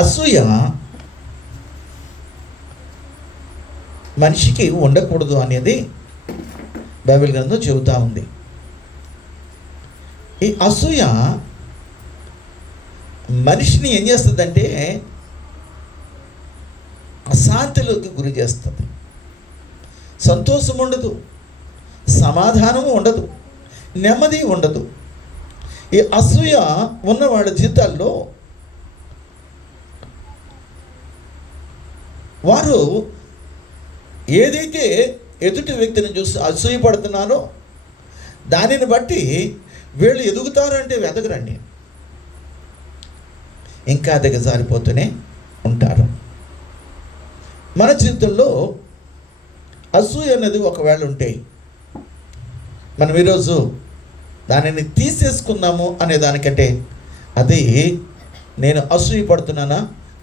అసూయ మనిషికి ఉండకూడదు అనేది బైబిల్ గ్రంథం చెబుతూ ఉంది. ఈ అసూయ మనిషిని ఏం చేస్తుందంటే అశాంతిలోకి గురి చేస్తుంది. సంతోషం ఉండదు, సమాధానము ఉండదు, నెమ్మది ఉండదు. ఈ అసూయ ఉన్న వాళ్ళ జీవితాల్లో వారు ఏదైతే ఎదుటి వ్యక్తిని చూసి అసూయపడుతున్నారో దానిని బట్టి వీళ్ళు ఎదుగుతారంటే వెదగరండి, ఇంకా దిగజారిపోతూనే ఉంటారు. మన జీవితంలో అసూయ అనేది ఒకవేళ ఉంటే మనం ఈరోజు దానిని తీసేసుకుందాము అనే దానికంటే అది నేను అసూయ పడుతున్నానా,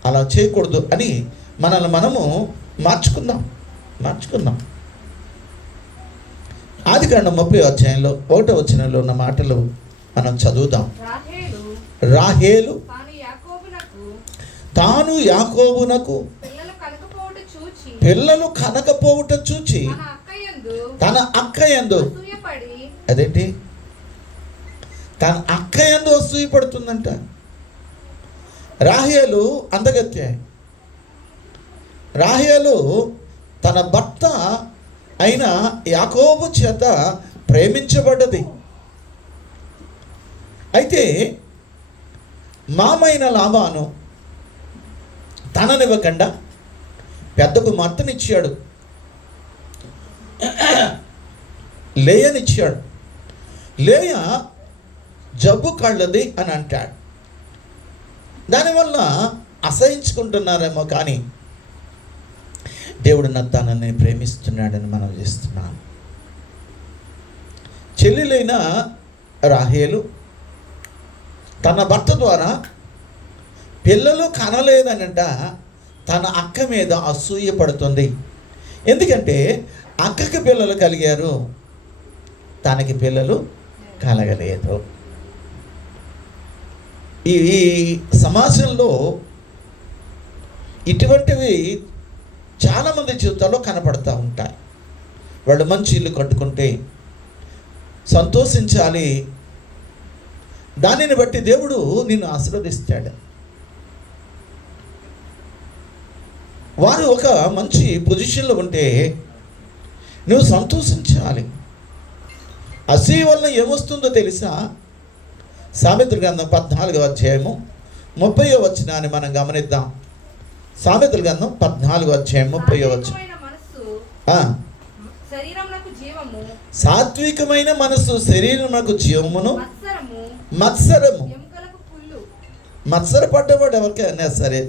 అలా చేయకూడదు అని మనల్ని మనము మార్చుకుందాం. ఆదికాండం 30వ అధ్యాయంలో 1వ వచనంలో ఉన్న మాటలు మనం చదువుదాం. రాహేలు తాను యాకోబునకు పిల్లలు కనకపోవుట చూచి తన అక్కయందు, అదేంటి తన అక్కయందు అసూయపడుతుందంట. రాహేలు అందగత్తె. రాహేలు తన భర్త అయిన యాకోబు చేత ప్రేమించబడ్డది. అయితే మామైన లాబాను తననివ్వకుండా పెద్ద కుమార్తెనిచ్చాడు, లేయనిచ్చాడు. లేయ జబ్బు కళ్ళది అని అంటాడు. దానివల్ల అసహించుకుంటున్నారేమో కానీ దేవుడు తనని ప్రేమిస్తున్నాడని మనం చేస్తున్నాం. చెల్లెలైన రాహేలు తన భర్త ద్వారా పిల్లలు కనలేదనంట తన అక్క మీద అసూయ పడుతుంది. ఎందుకంటే అక్కకి పిల్లలు కలిగారు, తనకి పిల్లలు కలగలేదు. ఈ సమాజంలో ఇటువంటివి చాలామంది జీవితాల్లో కనపడుతూ ఉంటాయి. వాళ్ళు మంచి ఇల్లు కట్టుకుంటే సంతోషించాలి, దానిని బట్టి దేవుడు నిన్ను ఆశీర్వదిస్తాడు. వారు ఒక మంచి పొజిషన్లో ఉంటే నువ్వు సంతోషించాలి. అసూయ వలన ఏమొస్తుందో తెలుసా? సామెతల గ్రంథం 14వ అధ్యాయము 30వ వచనాన్ని మనం గమనిద్దాం. సామెతల గ్రంథం 14వ అధ్యాయం 30వ వచనం. సాత్వికమైన మనస్సు శరీరమునకు జీవమును, మత్సరము మత్సర పడ్డవాడు ఎవరికైనా సరే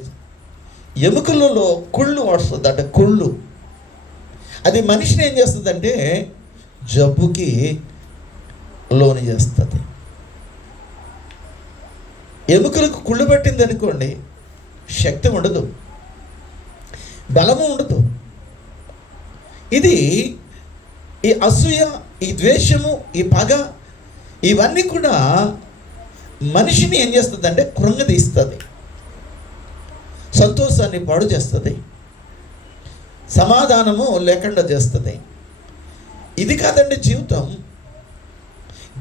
ఎముకలలో కుళ్ళు వస్తుందట. కుళ్ళు అది మనిషిని ఏం చేస్తుందంటే జబ్బుకి లోను చేస్తుంది. ఎముకలకు కుళ్ళు పట్టింది అనుకోండి, శక్తి ఉండదు, బలము ఉండదు. ఇది ఈ అసూయ, ఈ ద్వేషము, ఈ పగ, ఇవన్నీ కూడా మనిషిని ఏం చేస్తుందంటే కృంగదీస్తుంది, సంతోషాన్ని పాడు చేస్తుంది, సమాధానము లేకుండా చేస్తుంది. ఇది కాదండి జీవితం.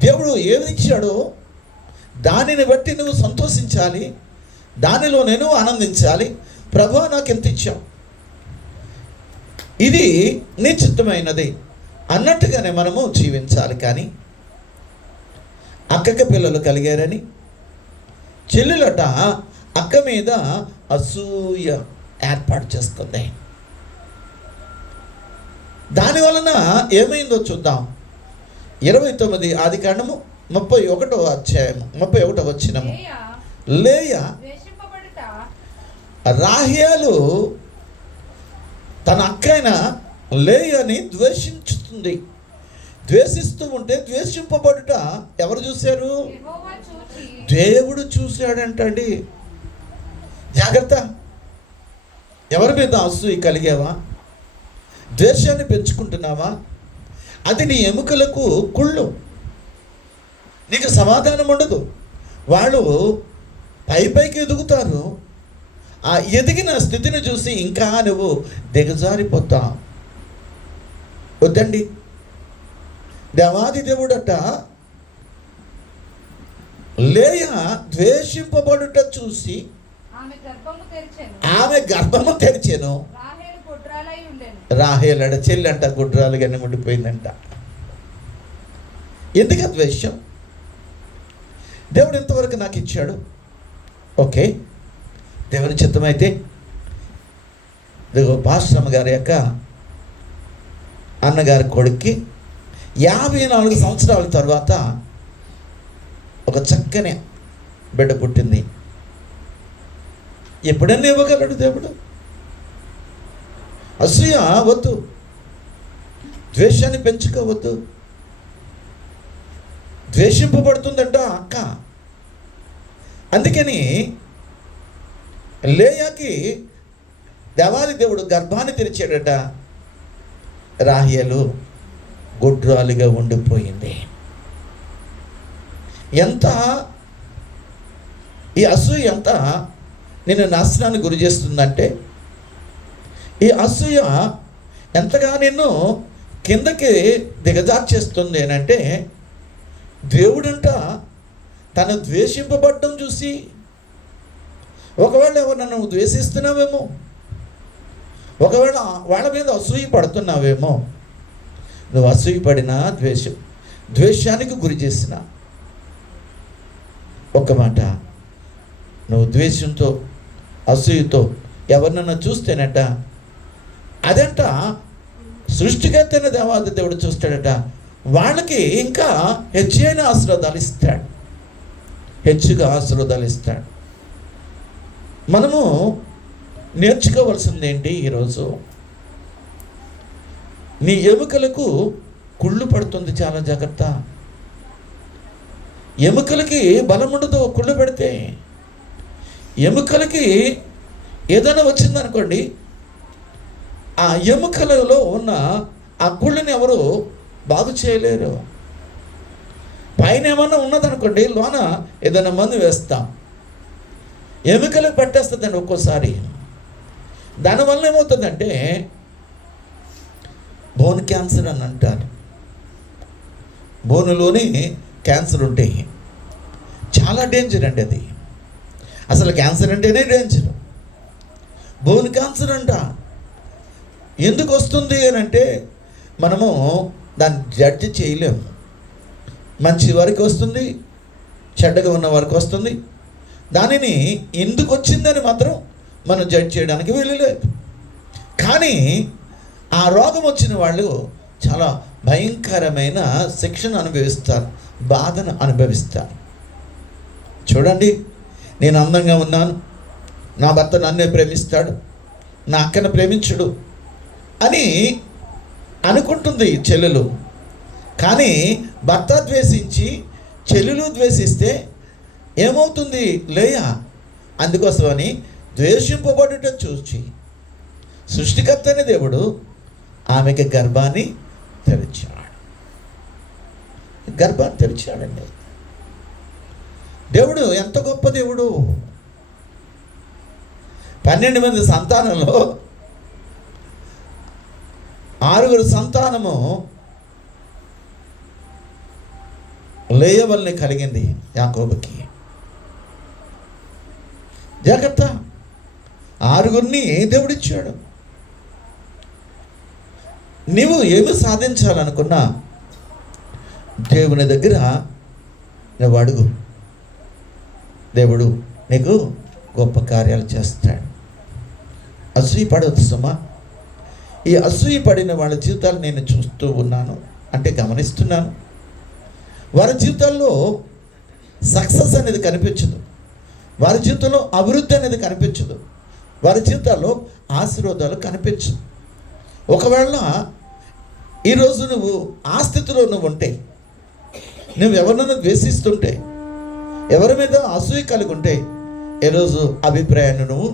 దేవుడు ఏమి ఇచ్చాడో దానిని బట్టి నువ్వు సంతోషించాలి, దానిలో నేను ఆనందించాలి. ప్రభువా నాకు ఎంత ఇచ్చావు, ఇది నీ చిత్తమైనది అన్నట్టుగానే మనము జీవించాలి. కానీ అక్కకి పిల్లలు కలిగారని చెల్లెలట అక్క మీద అసూయ ఏర్పాటు చేస్తుంది. దానివలన ఏమైందో చూద్దాం. 29 ఆదికాండము 31వ అధ్యాయము 31వ వచనము. లేయ రాహేలు తన అక్కైన లేయని ద్వేషించుతుంది. ద్వేషిస్తూ ఉంటే ద్వేషింపబడుట ఎవరు చూశారు? దేవుడు చూశాడంటండి. జాగ్రత్త. ఎవరి మీద అసూయ కలిగావా? ద్వేషాన్ని పెంచుకుంటున్నావా? అది నీ ఎముకలకు కుళ్ళు, నీకు సమాధానం ఉండదు. వాళ్ళు పైకి ఎదుగుతారు, ఆ ఎదిగిన స్థితిని చూసి ఇంకా నువ్వు దిగజారిపోతావు. వద్దండి. దేవాది దేవుడట లేయ ద్వేషింపబడుట చూసి ఆమె గర్భము తెరిచెను. రాహేలడ చెల్లి అంట గుడ్రాలుగానే ఉండిపోయిందంట. ఎందుకు ద్వేషం? దేవుడు ఎంతవరకు నాకు ఇచ్చాడు, ఓకే, దేవుని చిత్తమైతే పాశ్రమ గారి యొక్క అన్నగారి కొడుక్కి 54 సంవత్సరాల తర్వాత ఒక చక్కని బిడ్డ పుట్టింది. ఎప్పుడన్నా ఇవ్వగలడు దేవుడు. అసూయ వద్దు, ద్వేషాన్ని పెంచుకోవద్దు. ద్వేషింపబడుతుందంట అక్క. అందుకని లేయాకి దేవాది దేవుడు గర్భాన్ని తెరిచాడట. రాహేలు గుడ్రాలుగా ఉండిపోయింది. ఎంత ఈ అసూయ ఎంత నిన్ను నాశనానికి గురి చేస్తుందంటే, ఈ అసూయ ఎంతగా నిన్ను కిందకి దిగజార్చేస్తుంది అని అంటే, దేవుడంట తను ద్వేషింపబడడం చూసి, ఒకవేళ ఎవరు నన్ను ద్వేషిస్తున్నావేమో, ఒకవేళ వాళ్ళ మీద అసూయ పడుతున్నావేమో, నువ్వు అసూయ పడినా ద్వేషానికి గురి చేసిన ఒక మాట, నువ్వు ద్వేషంతో అసూయతో ఎవరినన్నా చూస్తేనట, అదంట సృష్టికర్తైన దేవాది దేవుడు చూస్తాడట, వాళ్ళకి ఇంకా హెచ్చైన ఆశీర్వాదాలు ఇస్తాడు, హెచ్చుగా ఆశీర్వాదాలు ఇస్తాడు. మనము నేర్చుకోవాల్సింది ఏంటి ఈరోజు? నీ ఎముకలకు కుళ్ళు పడుతుంది, చాలా జాగ్రత్త. ఎముకలకి బలం ఉండదు కుళ్ళు పెడితే. ఎముకలకి ఏదైనా వచ్చిందనుకోండి, ఆ ఎముకలలో ఉన్న ఆ కుళ్ళని ఎవరు బాగు చేయలేరు. పైన ఏమన్నా ఉన్నదనుకోండి, లోన ఏదైనా మందు వేస్తాం, ఎముకలకు పట్టేస్తుందండి ఒక్కోసారి. దానివల్ల ఏమవుతుందంటే బోన్ క్యాన్సర్ అని అంటారు. బోనులోని క్యాన్సర్ ఉంటాయి, చాలా డేంజర్ అండి అది. అసలు క్యాన్సర్ అంటేనే డేంజర్. బోన్ క్యాన్సర్ అంట. ఎందుకు వస్తుంది అని అంటే మనము దాన్ని జడ్జి చేయలేము. మంచి వారికి వస్తుంది, చెడ్డగా ఉన్న వారికి వస్తుంది. దానిని ఎందుకు వచ్చిందని మాత్రం మనం జడ్జ్ చేయడానికి వెళ్ళలేదు. కానీ ఆ రోగం వచ్చిన వాళ్ళు చాలా భయంకరమైన శిక్షను అనుభవిస్తారు, బాధను అనుభవిస్తారు. చూడండి, నేను అందంగా ఉన్నాను, నా భర్త నన్నే ప్రేమిస్తాడు, నా అక్కను ప్రేమించుడు అని అనుకుంటుంది చెల్లెలు. కానీ భర్త ద్వేషించి చెల్లెలు ద్వేషిస్తే ఏమవుతుంది లేయా? అందుకోసమని ద్వేషింపబడుట చూచి సృష్టికర్త అనే దేవుడు ఆమెకి గర్భాన్ని తెరిచాడు. గర్భాన్ని తెరిచాడండి. దేవుడు ఎంత గొప్ప దేవుడు! 12 మంది సంతానంలో 6 సంతానము లేయ వల్లనే కలిగింది యాకోబుకి. జాగ్రత్త, 6 దేవుడిచ్చాడు. నీవు ఏమి సాధించాలనుకున్నా దేవుని దగ్గర నువ్వు అడుగు, దేవుడు నీకు గొప్ప కార్యాలు చేస్తాడు. అసూయ పడవద్దు సుమా. ఈ అసూయ పడిన వాళ్ళ జీవితాలు నేను చూస్తూ ఉన్నాను, అంటే గమనిస్తున్నాను. వారి జీవితాల్లో సక్సెస్ అనేది కనిపించదు, వారి జీవితంలో అభివృద్ధి అనేది కనిపించదు, వారి జీవితాల్లో ఆశీర్వాదాలు కనిపించదు. ఒకవేళ ఈరోజు నువ్వు ఆ స్థితిలో నువ్వు ఉంటే, నువ్వు ఎవరినైనా ద్వేషిస్తుంటే, ఎవరి మీద అసూయ కలిగి ఉంటే, ఈరోజు అభిప్రాయాన్ని నువ్వు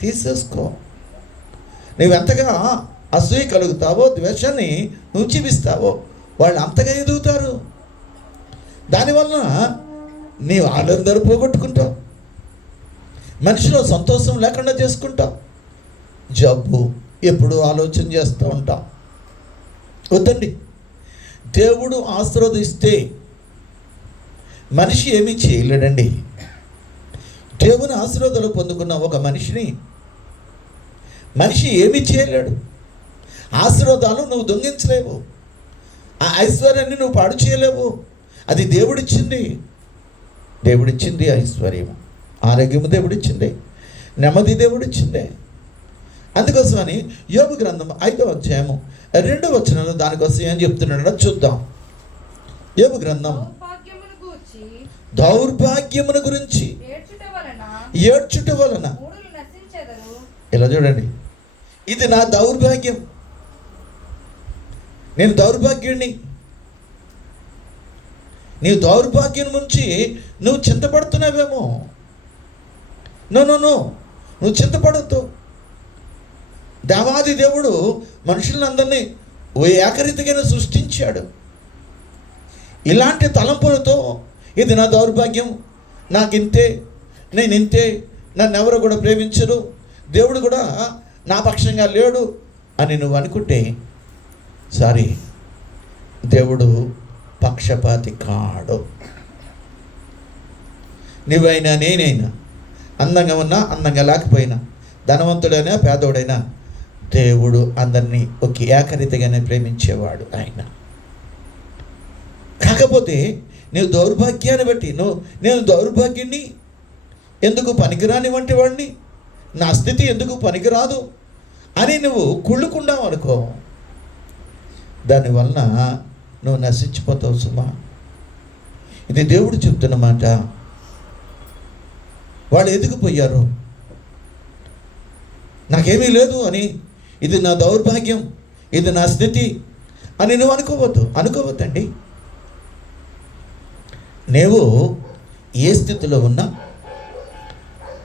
తీసేసుకో. నువ్వు ఎంతగా అసూయ కలుగుతావో, ద్వేషాన్ని నువ్వు చూపిస్తావో, వాళ్ళు అంతగా ఎదుగుతారు. దానివల్ల నీవు ఆనందాలు పోగొట్టుకుంటావు. మనిషిలో సంతోషం లేకుండా చేసుకుంటాం. జబ్బు ఎప్పుడు ఆలోచన చేస్తూ ఉంటాం. వద్దండి. దేవుడు ఆశీర్వదిస్తే మనిషి ఏమీ చేయలేడండి. దేవుని ఆశీర్వాదాలు పొందుకున్న ఒక మనిషి ఏమీ చేయలేడు. ఆశీర్వాదాలు నువ్వు దొంగిలించలేవు. ఆ ఐశ్వర్యాన్ని నువ్వు పాడు చేయలేవు. అది దేవుడిచ్చింది. ఐశ్వర్యము, ఆరోగ్యము దేవుడిచ్చింది, నెమ్మది దేవుడిచ్చింది. అందుకోసమని యోబు గ్రంథం 5వ అధ్యాయము 2వ వచనంలో దానికోసం ఏం చెప్తున్నాడో చూద్దాం. యోబు గ్రంథం దౌర్భాగ్యమును గురించి ఏడ్చుట వలన ఇలా చూడండి, ఇది నా దౌర్భాగ్యం, నేను దౌర్భాగ్యుడిని. నీవు దౌర్భాగ్యం నుంచి నువ్వు చింతపడుతున్నావేమో. నువ్వు చింతపడద్దు. దేవాది దేవుడు మనుషులందరినీ ఏకరీతిగా సృష్టించాడు. ఇలాంటి తలంపులతో ఇది నా దౌర్భాగ్యం, నాకింతే, నేను ఇంతే, నన్ను ఎవరు కూడా ప్రేమించరు, దేవుడు కూడా నా పక్షంగా లేడు అని నువ్వు అనుకుంటే సారీ, దేవుడు పక్షపాతి కాడు. నువ్వైనా నేనైనా, అందంగా ఉన్నా అందంగా లేకపోయినా, ధనవంతుడైనా పేదోడైనా, దేవుడు అందరినీ ఒక ఏకరీతిగానే ప్రేమించేవాడు ఆయన. కాకపోతే నువ్వు దౌర్భాగ్యాన్ని బట్టి నేను దౌర్భాగ్యాన్ని, ఎందుకు పనికిరాని వంటి వాడిని, నా స్థితి ఎందుకు పనికిరాదు అని నువ్వు కుళ్ళుకున్నావు అనుకో, దానివలన నువ్వు నశించిపోతావు సుమా. ఇది దేవుడు చెప్తున్న మాట. వాళ్ళు ఎదిగిపోయారు, నాకేమీ లేదు అని, ఇది నా దౌర్భాగ్యం, ఇది నా స్థితి అని నువ్వు అనుకోవద్దండి. నీవు ఏ స్థితిలో ఉన్నా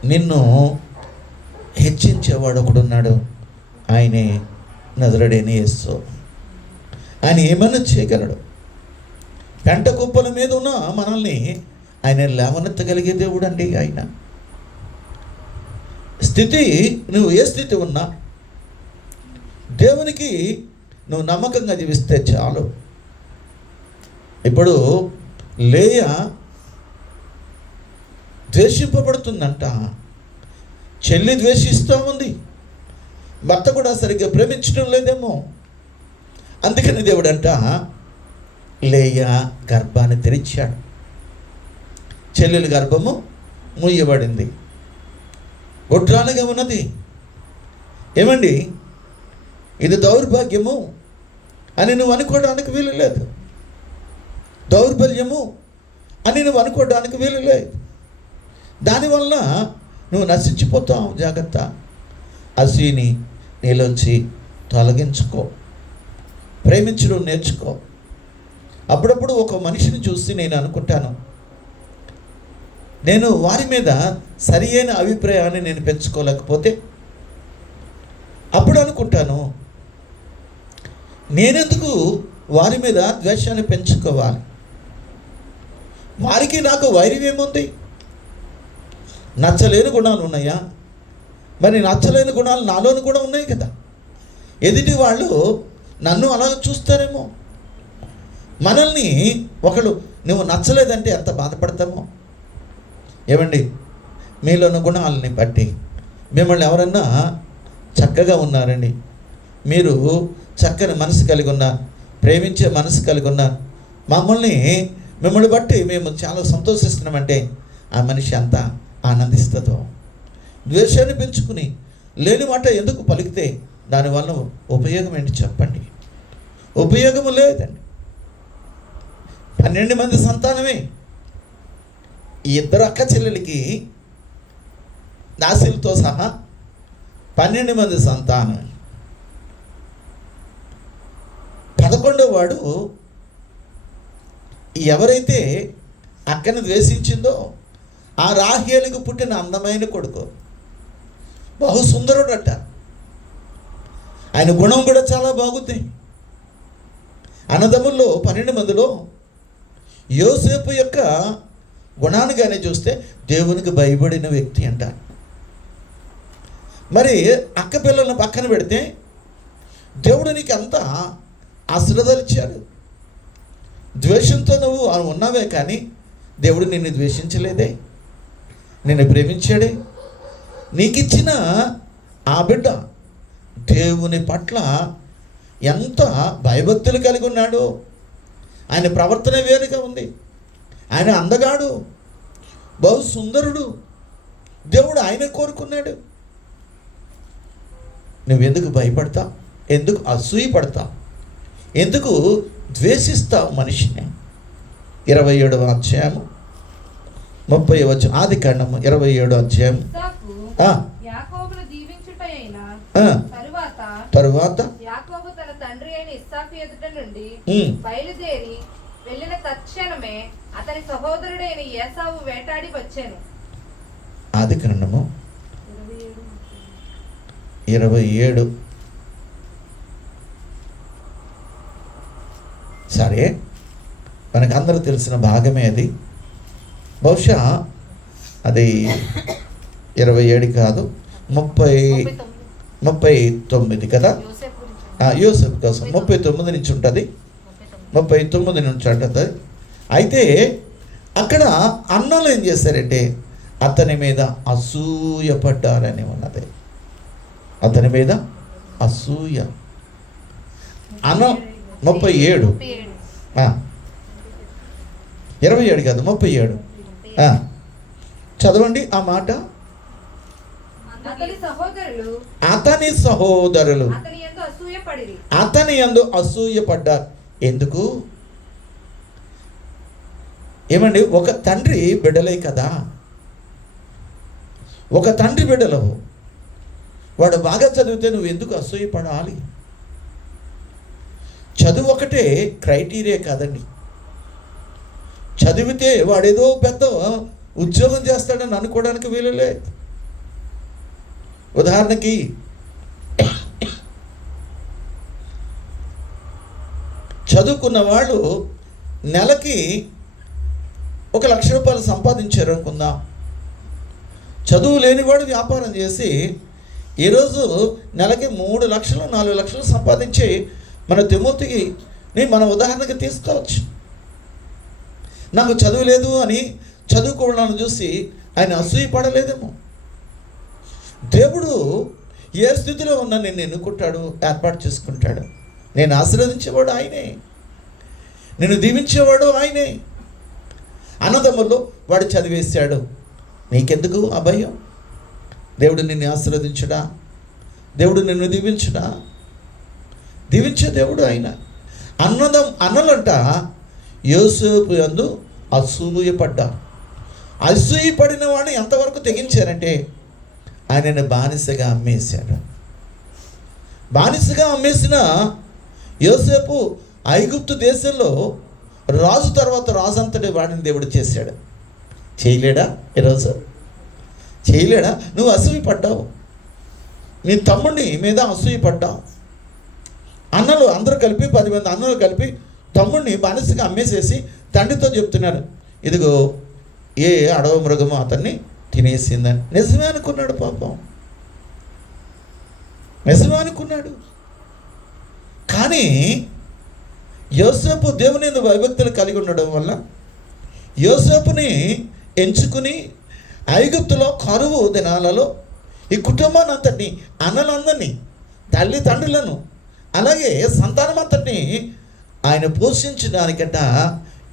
నిన్ను హెచ్చించేవాడు ఒకడున్నాడు, ఆయనే నజరేయుడైన యేసు. ఆయన ఏమన్నా చేయగలడు. పెంట కుప్పల మీద ఉన్న మనల్ని ఆయన లేవనెత్తగలిగే దేవుడు అండి ఆయన. స్థితి, నువ్వు ఏ స్థితి ఉన్నా దేవునికి నువ్వు నమ్మకంగా జీవిస్తే చాలు. ఇప్పుడు లేయా ద్వేషింపబడుతుందంట, చెల్లి ద్వేషిస్తూ ఉంది, భర్త కూడా సరిగ్గా ప్రేమించడం లేదేమో. అందుకని దేవుడంట లేయా గర్భాన్ని తెరిచాడు, చెల్లెలి గర్భము మూయబడింది, ఒడ్రాలుగా ఉన్నది. ఏమండి, ఇది దౌర్భాగ్యము అని నువ్వు అనుకోవడానికి వీలు లేదు, దౌర్బల్యము అని నువ్వు అనుకోవడానికి వీలు లేదు. దానివల్ల నువ్వు నశించిపోతావు. జాగ్రత్త. అసూయని నీలోంచి తొలగించుకో, ప్రేమించడం నేర్చుకో. అప్పుడప్పుడు ఒక మనిషిని చూసి నేను అనుకుంటాను, నేను వారి మీద సరి అయిన అభిప్రాయాన్ని నేను పెంచుకోలేకపోతే అప్పుడు అనుకుంటాను, నేనెందుకు వారి మీద ద్వేషాన్ని పెంచుకోవాలి? వారికి నాకు వైరం ఏముంది? నచ్చలేని గుణాలు ఉన్నాయా? మరి నచ్చలేని గుణాలు నాలోని కూడా ఉన్నాయి కదా. ఎదుటి వాళ్ళు నన్ను అలా చూస్తారేమో. మనల్ని ఒకళ్ళు నువ్వు నచ్చలేదంటే ఎంత బాధపడతామో. ఏమండి, మీలోని గుణాలని బట్టి మిమ్మల్ని ఎవరన్నా చక్కగా ఉన్నారండి, మీరు చక్కని మనసు కలిగి ఉన్నారు, ప్రేమించే మనసు కలిగి ఉన్నారు, మిమ్మల్ని బట్టి మేము చాలా సంతోషిస్తున్నామంటే ఆ మనిషి అంత ఆనందిస్తుందో. ద్వేషాన్ని పెంచుకుని లేని మాట ఎందుకు పలికితే దానివల్ల ఉపయోగం ఏంటి చెప్పండి? ఉపయోగము లేదండి. 12 మంది సంతానమే. ఈ 2 అక్క చెల్లెలకి నాశీలతో సహా 12 మంది సంతానం. 11వ వాడు ఎవరైతే అక్కని ద్వేషించిందో ఆ రాహేలుకు పుట్టిన అందమైన కొడుకు, బహుసుందరుడట. ఆయన గుణం కూడా చాలా బాగుంది. అన్నదమ్ముల్లో 12 మందిలో యోసేపు యొక్క గుణాన్ని కానీ చూస్తే దేవునికి భయపడిన వ్యక్తి అంట. మరి అక్క పిల్లలను పక్కన పెడితే దేవుడు నీకు అంత ఆశీర్వాదాలు ఇచ్చాడు. ద్వేషంతో నువ్వు ఉన్నావే కానీ దేవుడు నిన్ను ద్వేషించలేదే, నిన్ను ప్రేమించాడే. నీకు ఇచ్చిన ఆ బిడ్డ దేవుని పట్ల ఎంత భయభక్తులు కలిగి ఉన్నాడో. ఆయన ప్రవర్తన వేరుగా ఉంది. ఆయన అందగాడు, బహు సుందరుడు. దేవుడు ఆయన కోరుకున్నాడు. నువ్వెందుకు భయపడతావు? ఎందుకు అసూయ పడతావు? ఎందుకు ద్వేషిస్తావు మనిషిని? 27వ అధ్యాయము 30వ వచనం, ఆదికాండము 27వ అధ్యాయం. తరువాత యాకోబు తన తండ్రి అయిన ఇస్సాకు ఎదుట నుండి బయలుదేరి వెళ్ళిన తక్షణమే అతని సహోదరుడైన ఏసావు వేటాడి వచ్చాను. ఆదికాండము 27. సరే, మనకందరూ తెలిసిన భాగమే అది. బహుశా అది 27 కాదు, 39 కదా. యోసేపు కోసం 39 నుంచి ఉంటుంది, 39 నుంచి ఉంటుంది. అయితే అక్కడ అన్నలు ఏం చేశారంటే అతని మీద అసూయపడ్డారని ఉన్నది. అతని మీద అసూయ. అన్న 37, 27 కాదు 37. చదవండి ఆ మాట. అతని సహోదరులు అతని యందు అసూయపడ్డారు. ఎందుకు? ఏమండి, ఒక తండ్రి బిడ్డలే కదా. ఒక తండ్రి బిడ్డలు వాడు బాగా చదివితే నువ్వు ఎందుకు అసూయపడాలి? చదువు ఒకటే క్రైటీరియా కాదండి. చదివితే వాడేదో పెద్ద ఉద్యోగం చేస్తాడని అనుకోవడానికి వీలులే. ఉదాహరణకి చదువుకున్న వాళ్ళు నెలకి 1,00,000 రూపాయలు సంపాదించారు అనుకుందాం. చదువు లేనివాడు వ్యాపారం చేసి ఈరోజు నెలకి 3 లక్షలు 4 లక్షలు సంపాదించి మన తిమోతికి మన ఉదాహరణకి తీసుకోవచ్చు. నాకు చదువు లేదు అని చదువుకోవడాన్ని చూసి ఆయన అసూయపడలేదేమో. దేవుడు ఏ స్థితిలో ఉన్నా నేను ఎన్నుకుంటాడు, ఏర్పాటు చేసుకుంటాడు. నేను ఆశీర్వదించేవాడు ఆయనే, నేను దీవించేవాడు ఆయనే. అన్నదమ్ముల్లో వాడు చదివేశాడు, నీకెందుకు అభయం? దేవుడు నిన్ను ఆశీర్వదించడా? దేవుడు నిన్ను దీవించడా? దీవించే దేవుడు ఆయన. అన్నలంట యోసేపు యందు అసూయపడ్డా. అసూయపడిన వాడిని ఎంతవరకు తెగించారంటే ఆయనను బానిసగా అమ్మేశాడు. బానిసగా అమ్మేసిన యోసేపు ఐగుప్తు దేశంలో రాజు తర్వాత రాజు అంతటి వాడిని దేవుడు చేశాడు. చేయలేడా? ఈరోజు చేయలేడా? నువ్వు అసూయపడ్డావు, నీ తమ్ముడిని మీద అసూయపడ్డావు. అన్నలు అందరూ కలిపి 10 మంది అన్నలు కలిపి తమ్ముడిని బానిసగా అమ్మేసేసి తండ్రితో చెప్తున్నారు, ఇదిగో ఏ అడవ మృగము అతన్ని తినేసిందని. నిజమే అనుకున్నాడు పాపం, నిజమే అనుకున్నాడు. కానీ యోసేపు దేవుని యందు భయభక్తులు కలిగి ఉండడం వల్ల యోసేపుని ఎంచుకుని ఐగుప్తులో కరువు దినాలలో ఈ కుటుంబాన్ని అంతటిని, అన్నలందరినీ, తల్లిదండ్రులను, అలాగే సంతానం అంతటిని ఆయన పోషించడానికట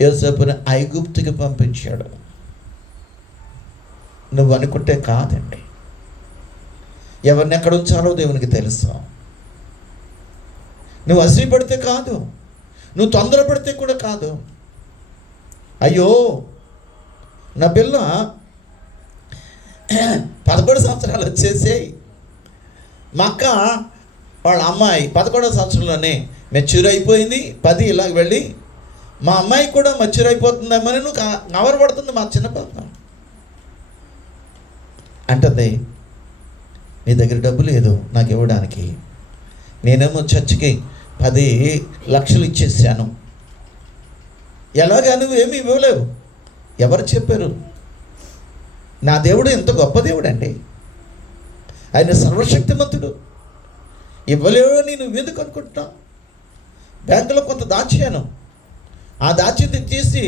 యోసేపుని ఐగుప్తుకి పంపించాడు. నువ్వు అనుకుంటే కాదండి. ఎవరిని ఎక్కడ ఉంచాలో దేవునికి తెలుసు. నువ్వు అసూయపడితే కాదు, నువ్వు తొందరపడితే కూడా కాదు. అయ్యో, నా పిల్ల 11 సంవత్సరాలు వచ్చేసాయి, మా అక్క వాళ్ళ అమ్మాయి 11వ సంవత్సరంలోనే మెచ్యూర్ అయిపోయింది, 10 ఇలా వెళ్ళి మా అమ్మాయి కూడా మెచ్యూర్ అయిపోతుందేమని నువ్వు కవరపడుతుంది మా చిన్న పాప అంటుంది. నీ దగ్గర డబ్బు లేదు నాకు ఇవ్వడానికి, నేనేమో చర్చికి 10 లక్షలు ఇచ్చేసాను, ఎలాగా నువ్వు ఏమి ఇవ్వలేవు. ఎవరు చెప్పారు? నా దేవుడు ఎంత గొప్ప దేవుడు అండి. ఆయన సర్వశక్తిమంతుడు. ఇవ్వలేవని నువ్వు ఎందుకు అనుకుంటున్నావు? బ్యాంకులో కొంత దాచాను, ఆ దాచింది తీసి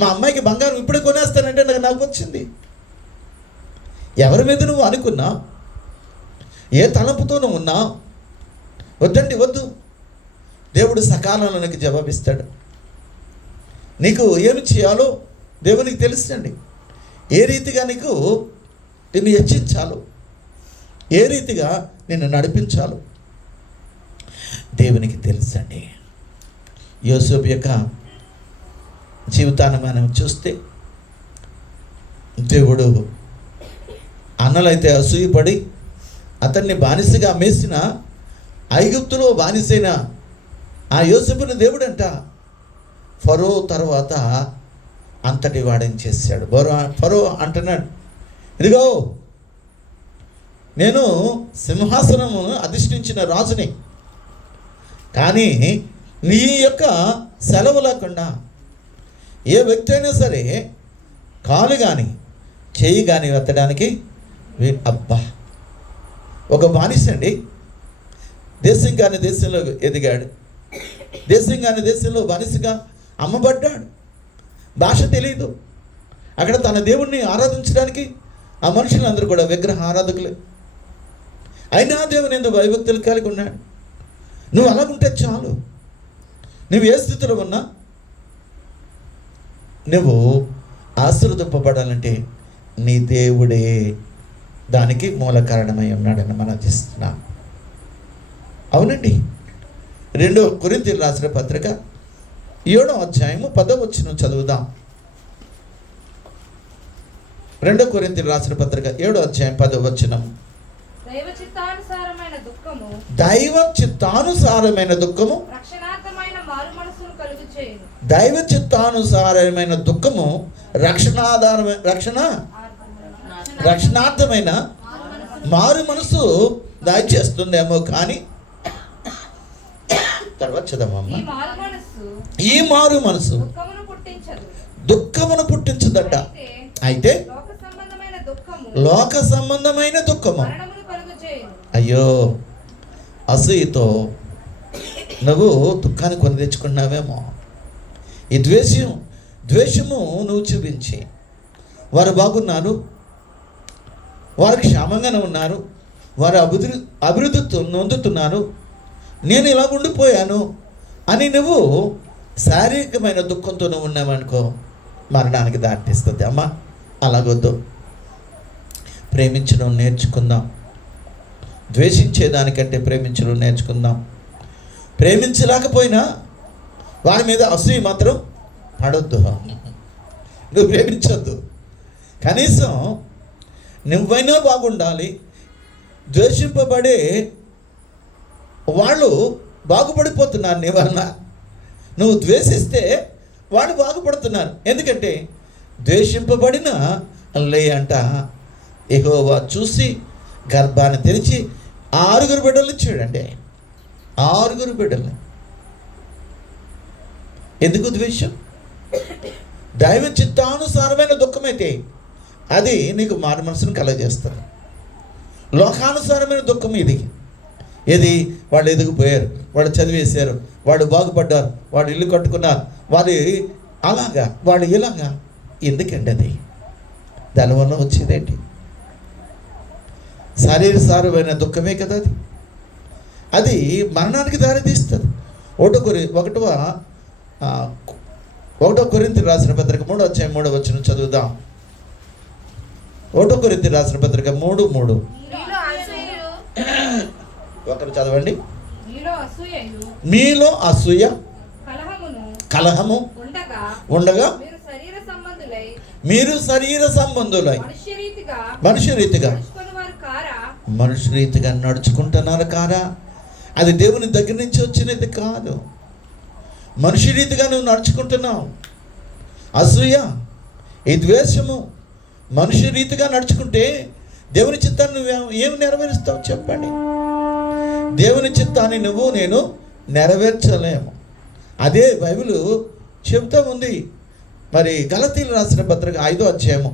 మా అమ్మాయికి బంగారం ఇప్పుడే కొనేస్తానంటే నాకు వచ్చింది. ఎవరి మీద నువ్వు అనుకున్నా, ఏ తలంపుతో నువ్వు ఉన్నా, వద్దండి, వద్దు. దేవుడు సకాలంలో నీకు జవాబిస్తాడు. నీకు ఏమి చేయాలో దేవునికి తెలుసండి. ఏ రీతిగా నీకు నిన్ను హెచ్చించాలో, ఏ రీతిగా నిన్ను నడిపించాలో దేవునికి తెలుసండి. యోసేపు యొక్క జీవితాన్ని మనం చూస్తే, దేవుడు అన్నలైతే అసూయపడి అతన్ని బానిసగా అమ్మేసిన, ఐగుప్తులో బానిసైన ఆ యోసేపుని దేవుడంట ఫరో తర్వాత అంతటి వాడని చేశాడు. ఫరో అంటున్నాడు, ఇదిగో నేను సింహాసనము అధిష్ఠించిన రాజుని, కానీ నీ యొక్క సెలవు లేకుండా ఏ వ్యక్తి అయినా సరే కాలు కానీ చెయ్యి కానీ ఎత్తడానికి అబ్బా. ఒక బానిస అండి, దేశం కాని దేశంలో ఎదిగాడు, దేశం కాని దేశంలో బానిసగా అమ్మబడ్డాడు. భాష తెలియదు. అక్కడ తన దేవుణ్ణి ఆరాధించడానికి ఆ మనుషులందరూ కూడా విగ్రహ ఆరాధకులే. అయినా దేవుని ఎందుకు భయభక్తులు కలిగి ఉన్నాడు. నువ్వు అలాగుంటే చాలు. నువ్వు ఏ స్థితిలో ఉన్నా నువ్వు ఆశీర్వదింపబడాలంటే నీ దేవుడే దానికి మూల కారణమై ఉన్నాడని మనం చేస్తున్నాం. అవునండి. 2 కొరింథీయులకు రాసిన పత్రిక 7వ అధ్యాయము 10వ వచనం చదువుదాం. 2 కొరింథీయులకు రాసిన పత్రిక 7వ అధ్యాయం 10వ వచనం. దైవ చిత్తానుసారమైన దుఃఖము దైవ చిత్తానుసారమైన దుఃఖము రక్షణార్థమైన మారు మనసు దయచేస్తుందేమో కానీ తర్వాత చదవమ్మ. ఈ మారు మనసు దుఃఖమును పుట్టించదట. అయితే లోక సంబంధమైన దుఃఖము. అయ్యో, అసూయతో నువ్వు దుఃఖాన్ని కొని తెచ్చుకున్నావేమో. ఈ ద్వేషము నువ్వు చూపించి, వారు బాగున్నారు, వారు క్షేమంగానే ఉన్నారు, వారు అభివృద్ధి నొందుతున్నారు, నేను ఇలా ఉండిపోయాను అని నువ్వు శారీరకమైన దుఃఖంతో నువ్వు ఉన్నావనుకో, మరణానికి దాటిస్తుంది. అమ్మ, అలాగొద్దు. ప్రేమించడం నేర్చుకుందాం. ద్వేషించేదానికంటే ప్రేమించడం నేర్చుకుందాం. ప్రేమించలేకపోయినా వారి మీద అసూయ మాత్రం పడొద్దు. నువ్వు ప్రేమించొద్దు. కనీసం నువ్వైనా బాగుండాలి. ద్వేషింపబడే వాళ్ళు బాగుపడిపోతున్నారు నీ వలన. నువ్వు ద్వేషిస్తే వాళ్ళు బాగుపడుతున్నారు. ఎందుకంటే ద్వేషింపబడిన లే అంట యెహోవా చూసి గర్భాన్ని తెరిచి 6 బిడ్డలు ఇచ్చాడండి. 6 బిడ్డలు. ఎందుకు ద్వేషం? దైవ చిత్తానుసారమైన దుఃఖమైతే అది నీకు మారు మనసును కలగజేస్తుంది. లోకానుసారమైన దుఃఖం ఇది వాళ్ళు ఎదిగిపోయారు, వాళ్ళు చదివేశారు, వాళ్ళు బాగుపడ్డారు, వాళ్ళు ఇల్లు కట్టుకున్నారు, వాళ్ళు అలాగా, వాళ్ళు ఇలాగా. ఎందుకండి అది? దానివల్ల వచ్చేదేంటి? శారీరసారమైన దుఃఖమే కదా అది. అది మరణానికి దారితీస్తుంది. 1 కొరింథీయులకు రాసిన పత్రిక 3వ అధ్యాయం 3వ వచనం చదువుదాం. 1 కొరింథీయులకు రాసిన పత్రిక 3:3. ఒకరు చదవండి. మీలో అసూయ కలహము ఉండగా మీరు శరీర సంబంధులై మనుష్య రీతిగా నడుచుకుంటున్నారు కారా? అది దేవుని దగ్గర నుంచి వచ్చినది కాదు. మనుష్య రీతిగా నువ్వు నడుచుకుంటున్నావు. అసూయ, ఈ ద్వేషము మనుష్య రీతిగా నడుచుకుంటే దేవుని చిత్తాన్ని నువ్వు ఏమి నెరవేరుస్తావు చెప్పండి? దేవుని చిత్తాన్ని నేను నెరవేర్చలేము. అదే బైబిల్ చెబుతూ ఉంది. మరి గలతీయులకు రాసిన పత్రిక 5వ అధ్యాయము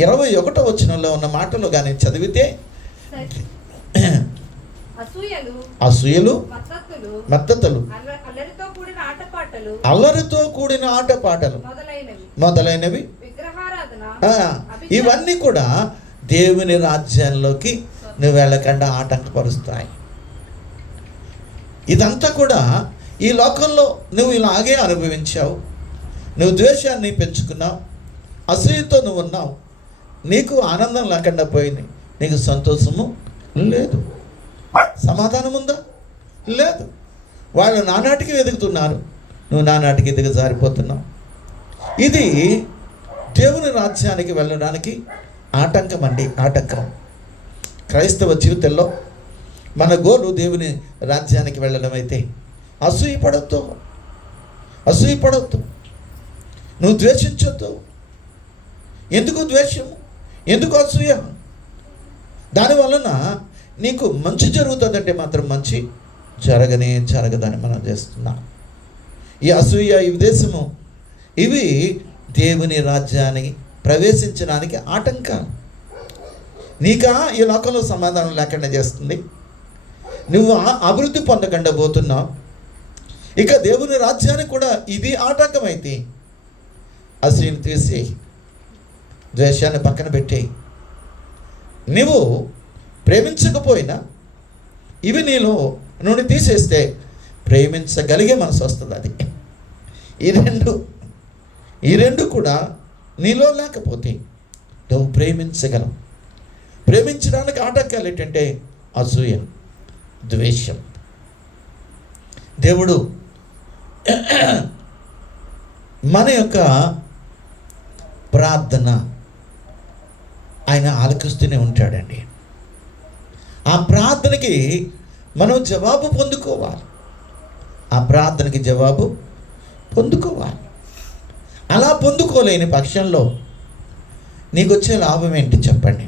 21వ వచనంలో ఉన్న మాటలు కానీ చదివితే అసూయలు, మత్తతులు, అల్లరితో కూడిన ఆటపాటలు మొదలైనవి ఇవన్నీ కూడా దేవుని రాజ్యంలోకి నువ్వు వెళ్ళకుండా ఆటంకపరుస్తాయి. ఇదంతా కూడా ఈ లోకంలో నువ్వు ఇలాగే అనుభవించావు. నువ్వు ద్వేషాన్ని పెంచుకున్నావు, అసూయతో నువ్వు ఉన్నావు, నీకు ఆనందం లేకుండా పోయింది, నీకు సంతోషము లేదు, సమాధానం ఉందా? లేదు. వాళ్ళు నానాటికి వెతుకుతున్నారు, నువ్వు నానాటికి దిగజారిపోతున్నావు. ఇది దేవుని రాజ్యానికి వెళ్ళడానికి ఆటంకం అండి, ఆటంకం. క్రైస్తవ జీవితంలో మన గోలు దేవుని రాజ్యానికి వెళ్ళడం అయితే అసూయపడొద్దు, నువ్వు ద్వేషించొద్దు. ఎందుకు ద్వేషం, ఎందుకు అసూయ? దానివలన నీకు మంచి జరుగుతుందంటే మాత్రం మంచి జరగదని మనం చేస్తున్నాం. ఈ అసూయ, ఈ ఉద్దేశము, ఇవి దేవుని రాజ్యానికి ప్రవేశించడానికి ఆటంకాలు. నీకా ఈ లోకంలో సమాధానం లేకుండా చేస్తుంది, నువ్వు అభివృద్ధి పొందకుండా పోతున్నావు. ఇక దేవుని రాజ్యానికి కూడా ఇది ఆటంకమైతే అసూయను తీసేయి, ద్వేషాన్ని పక్కన పెట్టేయి. నువ్వు ప్రేమించకపోయినా ఇవి నీలో నుండి తీసేస్తే ప్రేమించగలిగే మనసు వస్తుంది. అది ఈ రెండు కూడా నీలో లేకపోతే నువ్వు ప్రేమించగలవు. ప్రేమించడానికి ఆటంకాలు ఏంటంటే అసూయ, ద్వేషం. దేవుడు మన యొక్క ప్రార్థన ఆయన ఆలకిస్తూనే ఉంటాడండి. ఆ ప్రార్థనకి మనం జవాబు పొందుకోవాలి, అలా పొందుకోలేని పక్షంలో నీకు వచ్చే లాభం ఏంటి చెప్పండి?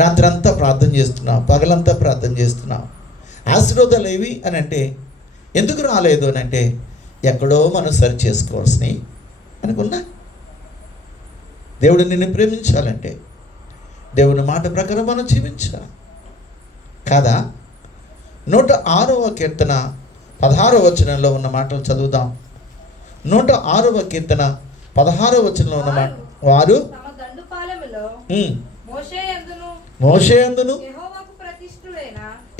రాత్రంతా ప్రార్థన చేస్తున్నావు, పగలంతా ప్రార్థన చేస్తున్నావు, ఆశీర్వాదాలు ఏవి అని అంటే ఎందుకు రాలేదు అని అంటే ఎక్కడో మనం సరి చేసుకోవాల్సినవి అనుకున్నా. దేవుడు నిన్ను ప్రేమించాలంటే దేవుని మాట ప్రకారం మనం జీవించాలి కాదా? 106వ కీర్తన 16వ వచనంలో ఉన్న మాటలు చదువుదాం. 106వ కీర్తన 16వ వచనంలో ఉన్న మాట, వారు మోషేయందును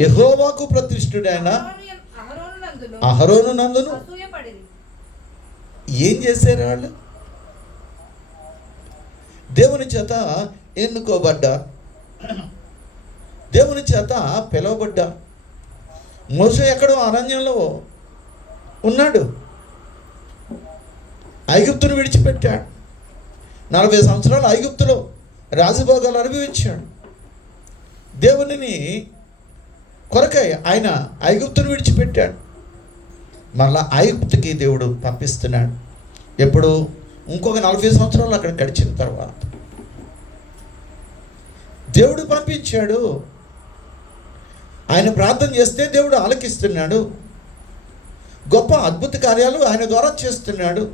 యెహోవాకు ప్రతిష్ఠుడైన అహరోను నందును ఏం చేశారు? వాళ్ళు దేవుని చేత ఎన్నుకోబడ్డా, దేవుని చేత పిలువబడ్డా. మోషే ఎక్కడో అరణ్యంలో ఉన్నాడు, ఐగుప్తును విడిచిపెట్టాడు, 40 సంవత్సరాలు ఐగుప్తులో రాజభోగాలు అనుభవించాడు. దేవునిని కొరకై ఆయన ఐగుప్తును విడిచిపెట్టాడు. మళ్ళా ఐగుప్తుకి దేవుడు పంపిస్తున్నాడు. ఎప్పుడు? ఇంకొక 40 సంవత్సరాలు అక్కడ గడిచిన తర్వాత దేవుడు పంపించాడు. ఆయన ప్రార్థన చేస్తే దేవుడు ఆలకిస్తున్నాడు. గొప్ప అద్భుత కార్యాలు ఆయన ద్వారా చేస్తున్నాడు.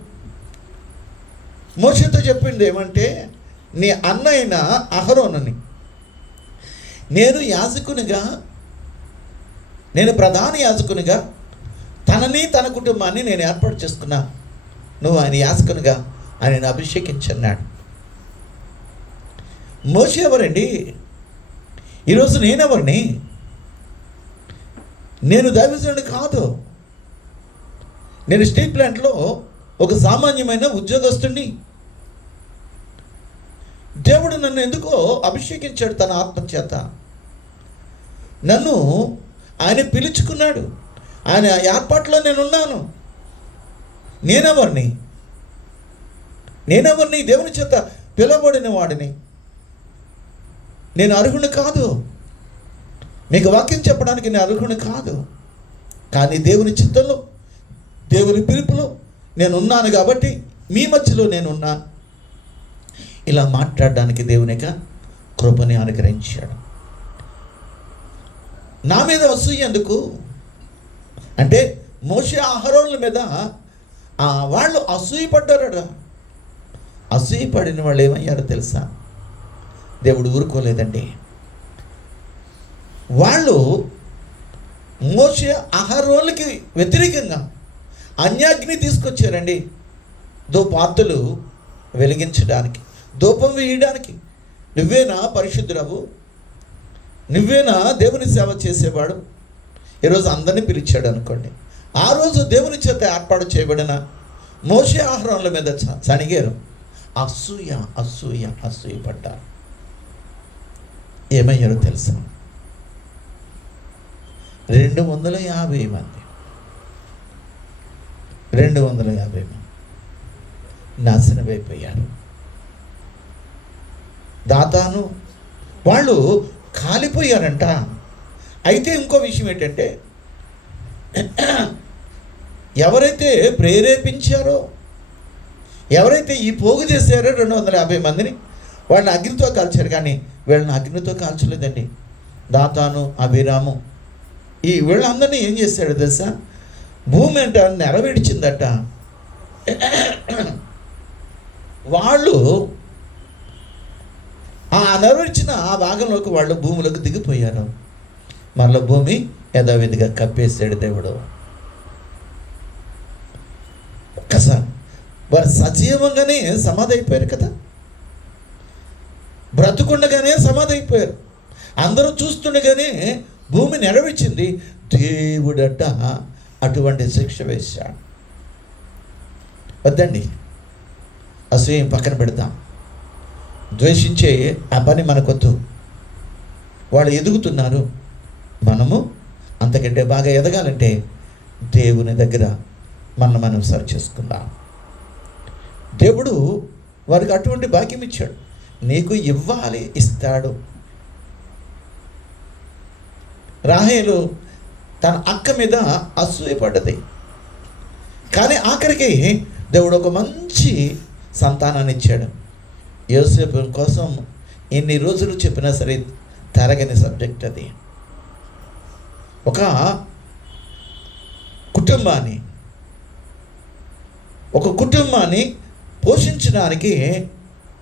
మోషేతో చెప్పింది ఏమంటే, నీ అన్నైన అహరోనుని నేను యాజకునిగా, నేను ప్రధాన యాజకునిగా తనని తన కుటుంబాన్ని నేను ఏర్పాటు చేసుకున్నా, నువ్వు ఆయన యాజకునిగా ఆయన అభిషేకించన్నాడు. మోషే ఎవరండి? ఈరోజు నేనెవరిని? నేను దైవజనుడు కాదు, నేను స్టీల్ ప్లాంట్లో ఒక సామాన్యమైన ఉద్యోగస్తుడిని. దేవుడు నన్ను ఎందుకో అభిషేకించాడు తన ఆత్మ చేత. నన్ను ఆయన పిలుచుకున్నాడు, ఆయన ఏర్పాట్లో నేనున్నాను. నేనెవరిని? దేవుని చేత పిలువబడిన వాడిని. నేను అర్హుని కాదు, మీకు వాక్యం చెప్పడానికి నేను అర్హుని కాదు. కానీ దేవుని చిత్తంలో, దేవుని పిలుపులో నేనున్నాను కాబట్టి మీ మధ్యలో నేనున్నాను. ఇలా మాట్లాడడానికి దేవునిక కృపని అనుగ్రహించాడు. నా మీద అసూయ ఎందుకు అంటే, మోషే అహరోనుల మీద వాళ్ళు అసూయపడ్డారట. అసూయపడిన వాళ్ళు ఏమయ్యారో తెలుసా? దేవుడు ఊరుకోలేదండి. వాళ్ళు మోషే అహరోనులకి వ్యతిరేకంగా అన్యాగ్ని తీసుకొచ్చారండి. ధూపార్తులు వెలిగించడానికి, ధూపం వేయడానికి. నువ్వేనా పరిశుద్ధుడవు? నువ్వేనా దేవుని సేవ చేసేవాడు? ఈరోజు అందరినీ పిలిచాడు అనుకోండి. ఆ రోజు దేవుని చేత ఏర్పాటు చేయబడిన మోషే అహరోనుల మీద సణిగారు. అసూయ అసూయ అసూయ పడ్డారు. ఏమయ్యారో తెలుసా? 250 మంది 250 మంది నాశనమైపోయారు. దాతాను వాళ్ళు కాలిపోయారంట. అయితే ఇంకో విషయం ఏంటంటే, ఎవరైతే ప్రేరేపించారో, ఎవరైతే ఈ పోగు చేశారో 250 మందిని, వాళ్ళని అగ్నితో కాల్చారు. కానీ వీళ్ళని అగ్నితో కాల్చలేదండి. దాతాను, అభిరాము, ఈ వీళ్ళందరినీ ఏం చేశాడు తెలుసా? భూమి అంట నెరవేర్చిందట. వాళ్ళు ఆ నెరవేర్చిన ఆ భాగంలోకి వాళ్ళు భూమిలోకి దిగిపోయారు. మళ్ళీ భూమి యథావిధిగా కప్పేసాడు దేవుడు. ఒక్కసారి వారు సజీవంగానే సమాధి అయిపోయారు కదా, బ్రతుకుండగానే సమాధి అయిపోయారు. అందరూ చూస్తుండగానే భూమి నెరవేర్చింది. దేవుడట అటువంటి శిక్ష వేశాడు. వద్దండి, అసూయం పక్కన పెడతాం. ద్వేషించే ఆ పని మనకొద్దు. వాళ్ళు ఎదుగుతున్నారు, మనము అంతకంటే బాగా ఎదగాలంటే దేవుని దగ్గర మనం సరి చేసుకుందాం. దేవుడు వారికి అటువంటి భాగ్యం ఇచ్చాడు. నీకు ఇవ్వాలి, ఇస్తాడు. రాహేలు తన అక్క మీద అసూయపడ్డది. కానీ ఆఖరికి దేవుడు ఒక మంచి సంతానాన్ని ఇచ్చాడు. యోసేపు కోసం ఎన్ని రోజులు చెప్పినా సరే తరగని సబ్జెక్ట్ అది. ఒక కుటుంబాన్ని పోషించడానికి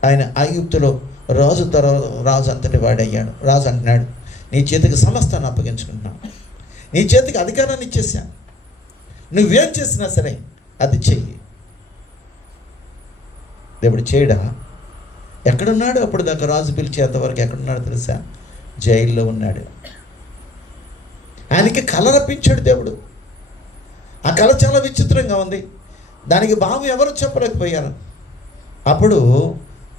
ఆయన ఐగుప్తులో రాజు అంతటి వాడయ్యాడు. రాజు అంటున్నాడు, నీ చేతికి సమస్తాన్ని అప్పగించుకుంటున్నాను, నీ చేతికి అధికారాన్ని ఇచ్చేసాను, నువ్వేం చేసినా సరే అది చెయ్యి. దేవుడు చేయడా? ఎక్కడున్నాడు? అప్పుడు దాకా రాజు పిలిచేంతవరకు ఎక్కడున్నాడు తెలుసా? జైల్లో ఉన్నాడు. ఆయనకి కళ రప్పించాడు దేవుడు. ఆ కళ చాలా విచిత్రంగా ఉంది. దానికి భావం ఎవరు చెప్పలేకపోయారు. అప్పుడు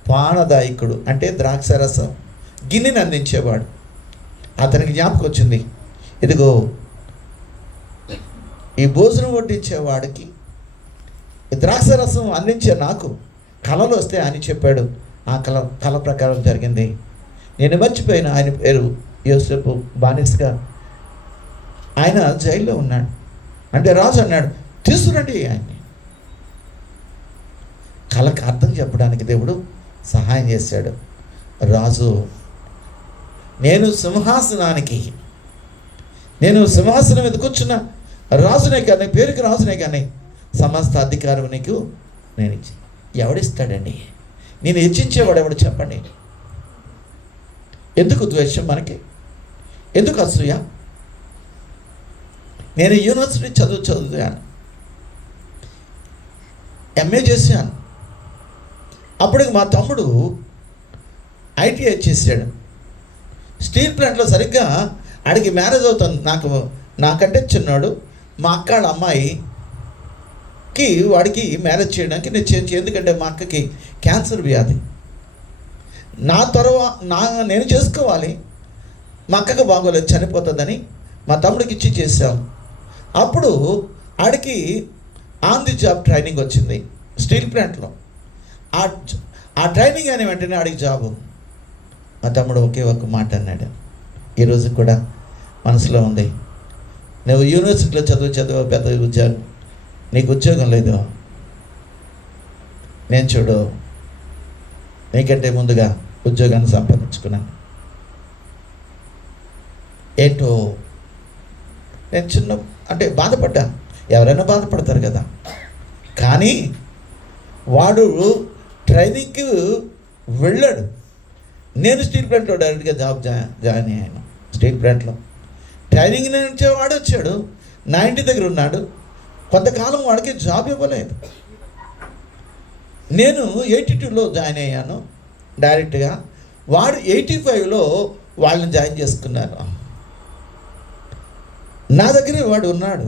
పానదాయకుడు అంటే ద్రాక్షరసం గిన్నెని అందించేవాడు. అతనికి జ్ఞాపకం వచ్చింది, ఇదిగో ఈ భోజనం వడ్డించేవాడికి ఈ ద్రాక్షరసం అందించే నాకు కళలు వస్తే అని చెప్పాడు. ఆ కళ ప్రకారం జరిగింది. నేను మర్చిపోయిన ఆయన పేరు యోసేపు. బానిసగా ఆయన జైల్లో ఉన్నాడు. అంటే రాజు అన్నాడు, తీసుకురండి ఆయన్ని. కళకు అర్థం చెప్పడానికి దేవుడు సహాయం చేశాడు. రాజు, నేను సింహాసనం మీద కూర్చున్న రాజునే కానీ, పేరుకి రాజునే కానీ సమస్త అధికారం నీకు నేను ఇచ్చి. ఎవడిస్తాడండి? నేను హెచ్చించేవాడు ఎవడు చెప్పండి? ఎందుకు ద్వేషం మనకి? ఎందుకు అసూయ? నేను యూనివర్సిటీ చదివాను, ఎంఏ చేశాను. అప్పటికి మా తమ్ముడు ఐటీఐ చేశాడు. స్టీల్ ప్లాంట్లో సరిగ్గా ఆడికి మ్యారేజ్ అవుతుంది. నాకంటే చిన్నాడు. మా అక్క వాళ్ళ అమ్మాయికి వాడికి మ్యారేజ్ చేయడానికి నేను ఎందుకంటే మా అక్కకి క్యాన్సర్ వ్యాధి. నేను చేసుకోవాలి, మా అక్కకు బాగోలేదు, చనిపోతుందని మా తమ్ముడికి ఇచ్చి చేసాం. అప్పుడు ఆడికి ఆన్ ది జాబ్ ట్రైనింగ్ వచ్చింది స్టీల్ ప్లాంట్లో. ఆ ట్రైనింగ్ అయిన వెంటనే ఆడికి జాబు. మా తమ్ముడు ఒకే ఒక్క మాట అన్నాడు, ఈరోజు కూడా మనసులో ఉంది, నువ్వు యూనివర్సిటీలో చదువు పెద్ద ఉద్యోగం, నీకు ఉద్యోగం లేదు, నేను చూడు నీకంటే ముందుగా ఉద్యోగాన్ని సంపాదించుకున్నాను. ఏంటో నేను బాధపడ్డాను. ఎవరైనా బాధపడతారు కదా. కానీ వాడు ట్రైనింగ్కి వెళ్ళాడు. నేను స్టీల్ ప్లాంట్లో డైరెక్ట్గా జాయిన్ అయ్యాను. స్టీల్ ప్లాంట్లో ట్రైనింగ్ వాడు వచ్చాడు, నా ఇంటి దగ్గర ఉన్నాడు. కొంతకాలం వాడికి జాబ్ ఇవ్వలేదు. నేను 82లో జాయిన్ అయ్యాను డైరెక్ట్గా. వాడు 85లో వాళ్ళని జాయిన్ చేసుకున్నాను. నా దగ్గరే వాడు ఉన్నాడు.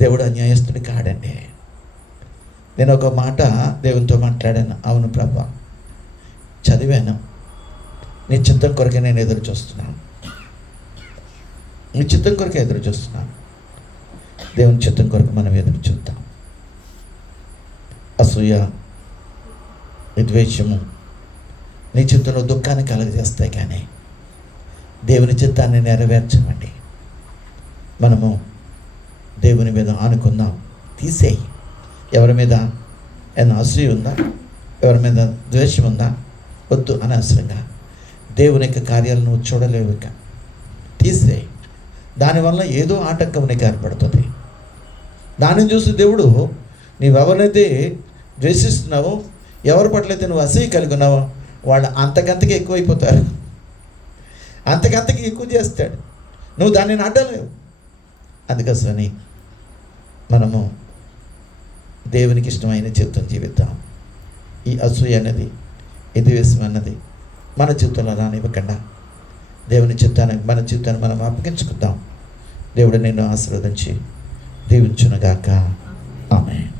దేవుడు అన్యాయస్తుడి కాడండి. నేను ఒక మాట దేవునితో మాట్లాడాను. అవును ప్రభా, చదివాను, నీ చిత్తం కొరకే నేను ఎదురు చూస్తున్నాను, నీ చిత్తం కొరకే ఎదురు చూస్తున్నాను. దేవుని చిత్తం కొరకు మనం ఎదురు చూద్దాం. అసూయ, విద్వేషము నీ చిత్తంలో దుఃఖాన్ని కలుగజేస్తాయి, కానీ దేవుని చిత్తాన్ని నెరవేర్చమండి. మనము దేవుని మీద ఆనుకుందాం. తీసేయి. ఎవరి మీద ఏమైనా అసూయ ఉందా, ఎవరి మీద ద్వేషం ఉందా, వద్దు. అనవసరంగా దేవుని యొక్క కార్యాలను నువ్వు చూడలేవు. ఇక తీసేయి. దానివల్ల ఏదో ఆటంకం నీకు ఏర్పడుతుంది. దానిని చూసి దేవుడు నీవెవరినైతే ద్వేషిస్తున్నావో, ఎవరి పట్లయితే నువ్వు అసూయ కలిగి ఉన్నావో, వాళ్ళు అంతకంతకి ఎక్కువైపోతారు, అంతకంతకి ఎక్కువ చేస్తాడు. నువ్వు దానిని అడ్డలేవు. అందుకోసమని మనము దేవునికి ఇష్టమైన జీవితం జీవిద్దాం. ఈ అసూయ అన్నది, ఈ ద్వేషం అన్నది మన జీవితంలో రానివ్వకుండా దేవుని చిత్తాన్ని, మన జీవితాన్ని మనం అప్పగించుకుందాం. దేవుడు నిన్ను ఆశీర్వదించి దీవించునుగాక. ఆమేన్.